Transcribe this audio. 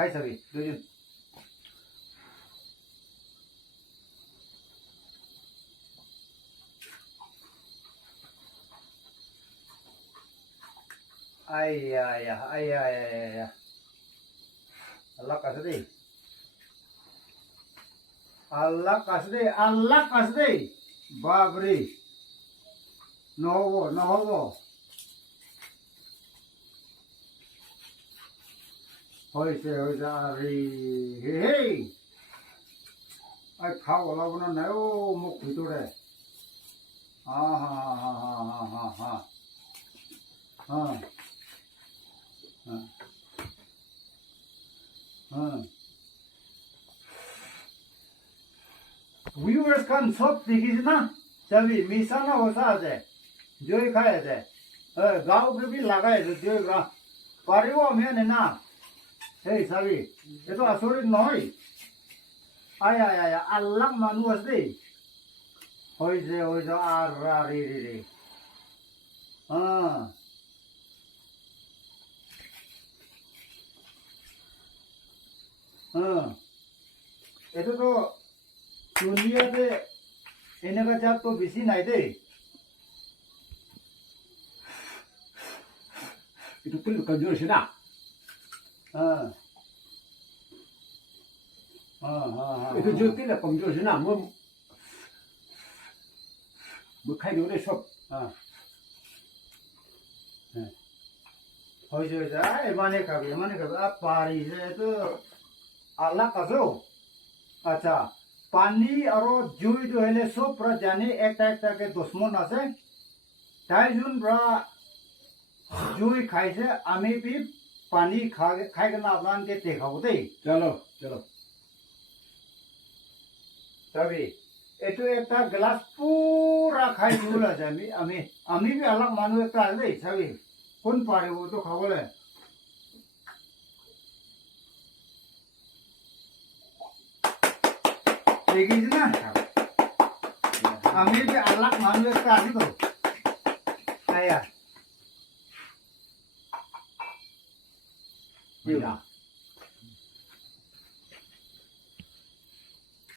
খাই চাবি দুজন আইয়া আইয়া আইয়া আইয়া আল্লাহ কাছে দে আল্লাহ কাছে দে বাবরে নহব হয়েছে আরে হে আই খাও ওলাব না নাই ও মুখ ভিতরে হ্যাঁ হ্যাঁ হ্যাঁ হ্যাঁ হ্যাঁ হ্যাঁ হ্যাঁ হ্যাঁ হ্যাঁ ভিউয়ার্স খান সব দেখিস না চাবি মিশানো বসা আছে জয় খায় আছে গাঁও কে भी লাগায় জয় গ্রাম পারিব আমি না এই চাবি এতো আচৰিত নহয় আয় আয় আয় আল্লাহ মানুহ আছে হয়েছে আর রে রে রে হ্যাঁ হ্যাঁ এটা তো দুনিয়াতে এনেকা জাত তো বেশি নাই দেই itu pun kajur sih nak. হ্যাঁ হ্যাঁ হ্যাঁ Itu juga lah kajur sih nak. Bukai dulu deh sob. হ্যাঁ হ্যাঁ হয়েছে এমানে খাবি আর পারি তো আল্লাহ কাছেও আচ্ছা পানি আর জুই হলে সব জানি একটা দুশ্মন আছে তাই যোন জুই খাইছে আমি বি পানি খাই কেনে আপনাকে দেখাবো দেই Chalo, chalo. তবে এইটো একটা গ্লাস পুরা খাই দিবলৈ আছে আমি বি আলাক মানুহ একটা আছে দেই চাবি কোন পাৰিব তো খাবলৈ দেখিছ না আমি বি আলাক মানুহ একটা আছি তো আয়া Iya.